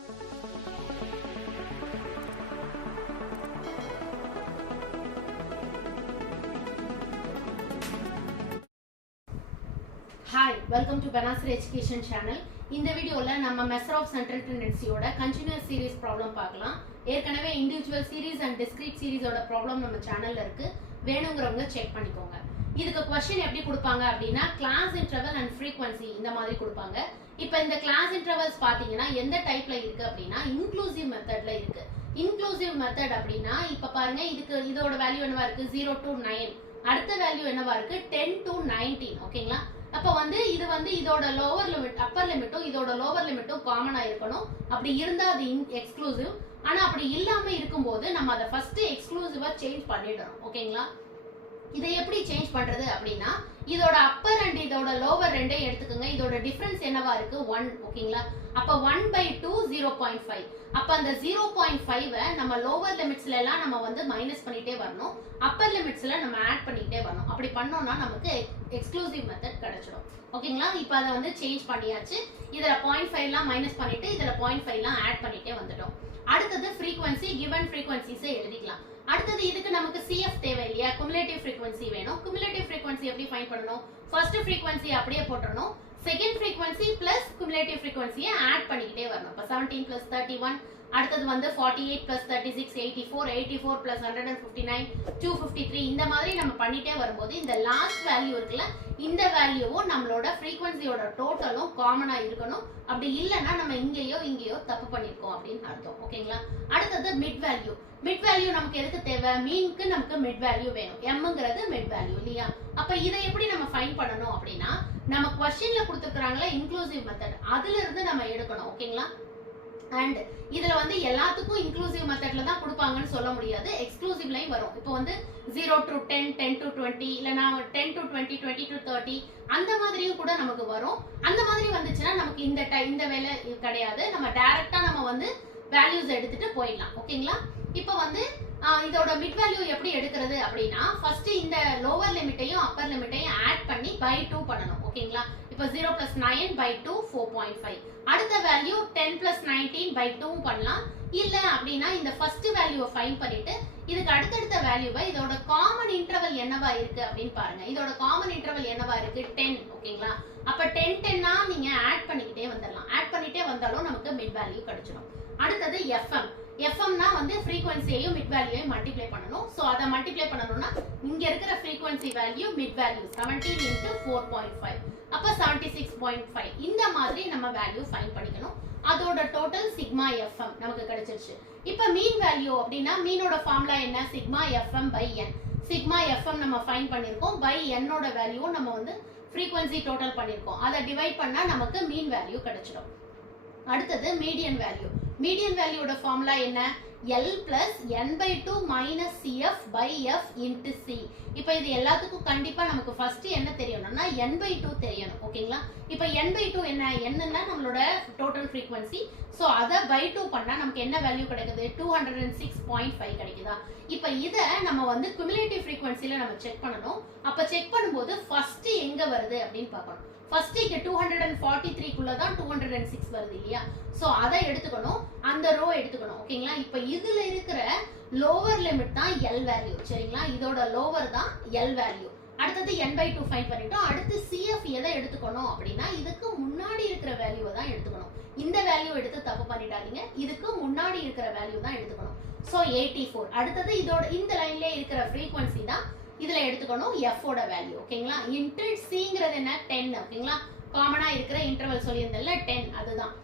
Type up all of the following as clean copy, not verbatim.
Hi, welcome to Banasri Education Channel. In the video la நம்ம measure of central tendency ஓட continuous series problem பார்க்கலாம். ஏற்கனவே individual series and discrete series ஓட problem நம்ம சேனல்ல இருக்கு. வேணும்ங்கறவங்க செக் பண்ணிக்கோங்க. இதுக்கு क्वेश्चन எப்படி கொடுப்பாங்க அப்படினா class interval and frequency இந்த மாதிரி கொடுப்பாங்க. இப்போ இந்த class intervals பாத்தீங்கன்னா எந்த டைப்ல இருக்கு அப்படினா inclusive methodல இருக்கு. inclusive method அப்படினா இப்ப பாருங்க இதோட வேல்யூ என்னவா இருக்கு 0 to 9. அடுத்த வேல்யூ என்னவா இருக்கு 10 to 19. ஓகேங்களா? அப்ப இது இதோட லோவர் லிமிட் அப்பர் லிமிட்டும் இதோட லோவர் லிமிட்டும் காமனா இருக்கணும். அப்படி இருந்தா அது எக்ஸ்க்ளூசிவ். ஆனா அப்படி இல்லாம இருக்கும்போது நம்ம அதை ஃபர்ஸ்ட் எக்ஸ்க்ளூசிவா சேஞ்ச் பண்ணிடணும். ஓகேங்களா? இதை எப்படி சேஞ்ச் பண்றது அப்படின்னா இதோட அப்பர் அண்ட் இதோட லோவர் ரெண்டையும் எடுத்துக்கோங்க. இதோட டிஃபரன்ஸ் என்னவா இருக்கு 1. ஓகேங்களா? அப்ப 1/2 0.5. அப்ப அந்த 0.5 நம்ம லோவர் லிமிட்ஸ்ல எல்லாம் நம்ம மைனஸ் பண்ணிட்டே வரணும். அப்பர் லிமிட்ஸ்ல நம்ம ஆட் பண்ணிட்டே வரணும். அப்படி பண்ணோம்னா நமக்கு எக்ஸ்க்ளூசிவ் மெத்தட் கிடைச்சிடும். ஓகேங்களா? இப்போ அதை சேஞ்ச் பண்ணியாச்சு. இதுல 0.5 எல்லாம் மைனஸ் பண்ணிட்டு இதுல 0.5 எல்லாம் ஆட் பண்ணிட்டே வந்துட்டோம். அடுத்தது frequency given frequencies எழுதிக்கலாம். அடுத்தது இதுக்கு நமக்கு CF தேவை இல்லையா? cumulative frequency வேணும். cumulative frequency எப்படி ஃபைண்ட் பண்ணனும்? first frequency அப்படியே போட்டுறணும். second frequency plus cumulative frequency add பண்ணிக்கிட்டே வரணும். அப்ப 17 plus 31 அடுத்தது 48 plus 36 84 84 plus 159 253 இந்த மாதிரி நம்ம பண்ணிட்டே வரும்போது இந்த லாஸ்ட் வேல்யூ இருக்குல்ல இந்த வேல்யூவும் நம்மளோட frequencyயோட டோட்டலும் காமனா இருக்கணும். அப்படி இல்லனா நம்ம இங்கேயோ தப்பு பண்ணிருக்கோம் அப்படினு அர்த்தம். ஓகேங்களா? அடுத்தது மிட் வேல்யூ. மிட் வேல்யூ நமக்கு எதுக்கு தேவை? மீனுக்கு நமக்கு மிட் வேல்யூ வேணும். mங்கிறது மிட் வேல்யூ இல்லையா? அப்ப இதை எப்படி நம்ம ஃபைண்ட் பண்ணனும் அப்படினா நம்ம क्वेश्चनல கொடுத்திருக்காங்கல இன்க்ளூசிவ் மெத்தட் அதில இருந்து நம்ம எடுக்கணும். ஓகேங்களா? and இதுல எல்லாத்துக்கும் இன்க்ளூசிவ் மெத்தட்ல தான் கொடுப்பாங்கன்னு சொல்ல முடியாது. எக்ஸ்க்ளூசிவ்லயும் வரும். இப்போ 0 to 10 10 to 20 இல்லனா 10 to 20 20 to 30 அந்த மாதிரியும் கூட நமக்கு வரும். அந்த மாதிரி வந்துச்சுனா நமக்கு இந்த வேலை கிடையாது. நம்ம டைரக்ட்டா நம்ம வேல்யூஸ் எடுத்துட்டு போயிடலாம். ஓகேங்களா? இப்போ இதோட மிட் வேல்யூ எப்படி எடுக்கிறது அப்படினா ஃபர்ஸ்ட் இந்த லோவர் லிமிட்டையும் அப்பர் லிமிட்டையும் ஆட் பண்ணி by 2 பண்ணனும். ஓகேங்களா? இப்போ 0 plus 9 by 2 4.5. அடுத்த வேல்யூ 10 plus 19 by 2 பண்ணலாம். இல்ல அப்படினா இந்த ஃபர்ஸ்ட் வேல்யூவை ஃபைண்ட் பண்ணிட்டு இதுக்கு அடுத்த வேல்யூவை இதோட காமன் இன்டர்வல் என்னவா இருக்கு அப்படினு பாருங்க. இதோட காமன் இன்டர்வல் என்னவா இருக்கு 10. ஓகேங்களா? அப்ப 10 10 நீங்க ஆட் பண்ணிக்கிட்டே வந்துடலாம். ஆட் பண்ணிட்டே வந்தாலும் நமக்கு மிட் வேல்யூ கிடைச்சிடும். அடுத்தது FM. FMனா frequencyயையும் மிட் வேல்யூவையும் மல்டிப்ளை பண்ணனும். சோ அத மல்டிப்ளை பண்ணனும்னா இங்க இருக்கிற frequency value mid value 17 into 4.5 அப்ப 76.5 இந்த மாதிரி நம்ம வேல்யூ ஃபைண்ட் பண்ணிக்கணும். அதோட டோட்டல் சிக்மா FM நமக்கு கிடைச்சிருச்சு. இப்போ மீன் வேல்யூ அப்படினா மீனோட ஃபார்முலா என்ன? Sigma FM by n. Sigma FM நம்ம ஃபைண்ட் பண்ணிருக்கோம். by n ஓட வேல்யூ நம்ம frequency டோட்டல் பண்ணிருக்கோம். அத டிவைட் பண்ணா நமக்கு மீன் வேல்யூ கிடைச்சிடும். அடுத்தது மீடியன் வேல்யூ. மீடியன் வேல்யூவோட ஃபார்முலா என்ன? L plus n/2 minus CF by F into C. இப்போ இது எல்லாத்துக்கும் கண்டிப்பா நமக்கு ஃபர்ஸ்ட் என்ன தெரியணும்னா n/2 தெரியணும். ஓகேங்களா? இப்போ n/2 என்ன? என்னன்னா நம்மளோட டோட்டல் frequency. சோ அத by 2 பண்ணா நமக்கு என்ன வேல்யூ கிடைக்குது? 206.5 கிடைக்குதா? இப்போ இத நம்ம cumulative frequencyல நம்ம செக் பண்ணனும். அப்ப செக் பண்ணும்போது ஃபர்ஸ்ட் எங்க வருது அப்படினு பார்க்கணும். ஃபர்ஸ்ட் இங்க 243 குள்ள தான் 206 வருது இல்லையா? சோ அத எடுத்துக்கணும். அந்த ரோ எடுத்துக்கணும். ஓகேங்களா? இப்போ இதுல இருக்கிற லோவர் லிமிட் தான் L வேல்யூ. சரிங்களா? இதோட லோவர் தான் L வேல்யூ. அடுத்து n/2 ஃபைண்ட் பண்ணிட்டோம். அடுத்து CF எதை எடுத்துக்கணும் அப்படினா இதுக்கு முன்னாடி இருக்கிற வேல்யூவை தான் எடுத்துக்கணும். இந்த வேல்யூ எடுத்து தப்பு பண்ணிடாதீங்க. இதுக்கு முன்னாடி இருக்கிற வேல்யூ தான் எடுத்துக்கணும். சோ 84. அடுத்து இதோட இந்த லைன்ல இருக்கிற frequency தான் இதுல எடுத்துக்கணும் F ஓட வேல்யூ. ஓகேங்களா? இன்டு Cங்கிறது என்ன? 10. ஓகேங்களா? காமனா இருக்கிற இன்டர்வல் சொல்லியிருந்தல்ல 10 அதுதான்.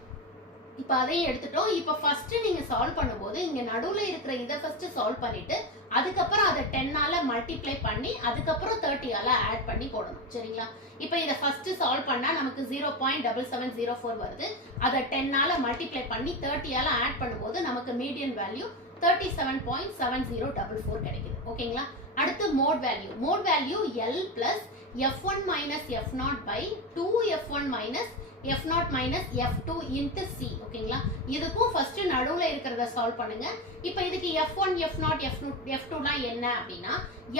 இப்போ அதையும் எடுத்துட்டோம். இப்போ ஃபர்ஸ்ட் நீங்க சால்வ் பண்ணும்போது இங்க நடுவுல இருக்கிற இத ஃபர்ஸ்ட் சால்வ் பண்ணிட்டு அதுக்கு அப்புறம் அத 10 ஆல மல்டிப்ளை பண்ணி அதுக்கு அப்புறம் 30 ஆல ஆட் பண்ணி போடணும். சரிங்களா? இப்போ இத ஃபர்ஸ்ட் சால்வ் பண்ணா நமக்கு 0.7704 வருது. அத 10 ஆல மல்டிப்ளை பண்ணி 30 ஆல ஆட் பண்ணும்போது நமக்கு மீடியன் வேல்யூ 37.7044 கிடைக்குது. ஓகேங்களா? அடுத்து mode value. Mode value L plus F1 minus F0 by 2 F1 minus f0 minus f2 into c. ஓகேங்களா, இதுக்கும் ஃபர்ஸ்ட் நடுவுல இருக்கிறத சால்வ் பண்ணுங்க. இப்போ இதுக்கு f1 f0 f2லாம் என்ன அப்படின்னா,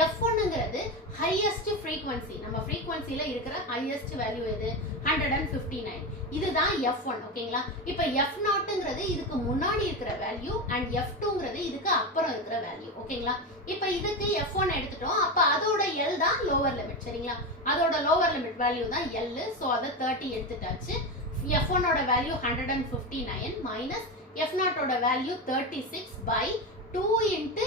f1ங்கிறது ஹையஸ்ட் ஃப்ரீக்வன்சி, நம்ம ஃப்ரீக்வன்சில இருக்கிற ஹையஸ்ட் வேல்யூ எது 159, இதுதான் f1. ஓகேங்களா, இப்போ f0ங்கிறது இதுக்கு முன்னாடி இருக்கிற வேல்யூ அண்ட் f2ங்கிறது இதுக்கு அப்புறம் இருக்கிற வேல்யூ. ஓகேங்களா, இப்போ இதுக்கு f1 எடுத்துட்டோம், அப்ப அதோட L தான் லோவர் லிமிட். சரிங்களா, அதோட லோவர் லிமிட் வேல்யூ தான் L. சோ அத 30 எடுத்துட்டாச்சு. f1 ஓட வேல்யூ 159 மைனஸ் f0 ஓட வேல்யூ 36 by 2 into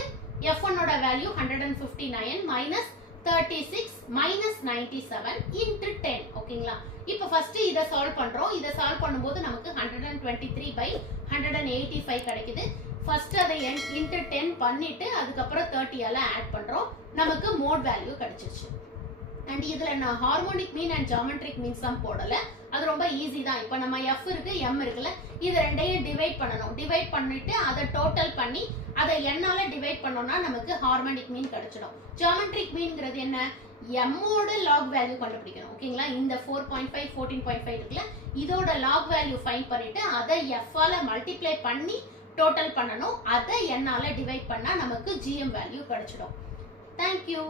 f1 ஓட வேல்யூ 159 மைனஸ் 36 மைனஸ் 97 into 10. ஓகேங்களா, இப்போ ஃபர்ஸ்ட் இத சால்வ் பண்றோம். இத சால்வ் பண்ணும்போது நமக்கு 123 by 185 கிடைக்குது. ஃபர்ஸ்ட் அதை into 10 பண்ணிட்டு அதுக்கப்புறம் 30 ஆல ஆட் பண்றோம், நமக்கு மோட் வேல்யூ கிடைச்சிருச்சு. அண்ட் இதுல நான் harmonic mean and geometric means தான் போடல, அது ரொம்ப ஈஸி தான். இப்போ நம்ம f இருக்கு m இருக்குல்ல, இது ரெண்டையும் டிவைட் பண்ணணும். டிவைட் பண்ணிட்டு அதை டோட்டல் பண்ணி அதை n ஆல டிவைட் பண்ணோம்னா நமக்கு ஹார்மோனிக் மீன் கிடைச்சிடும். ஜியோமெட்ரிக் மீன்ங்கிறது என்ன, m ஓட log வேல்யூ கண்டுபிடிக்கணும். ஓகேங்களா, இந்த 4.5 14.5 இருக்குல்ல, இதோட log வேல்யூ ஃபைண்ட் பண்ணிட்டு அதை f ஆல மல்டிப்ளை பண்ணி டோட்டல் பண்ணணும். அதை n ஆல டிவைட் பண்ணா நமக்கு gm வேல்யூ கிடைச்சிடும். Thank you.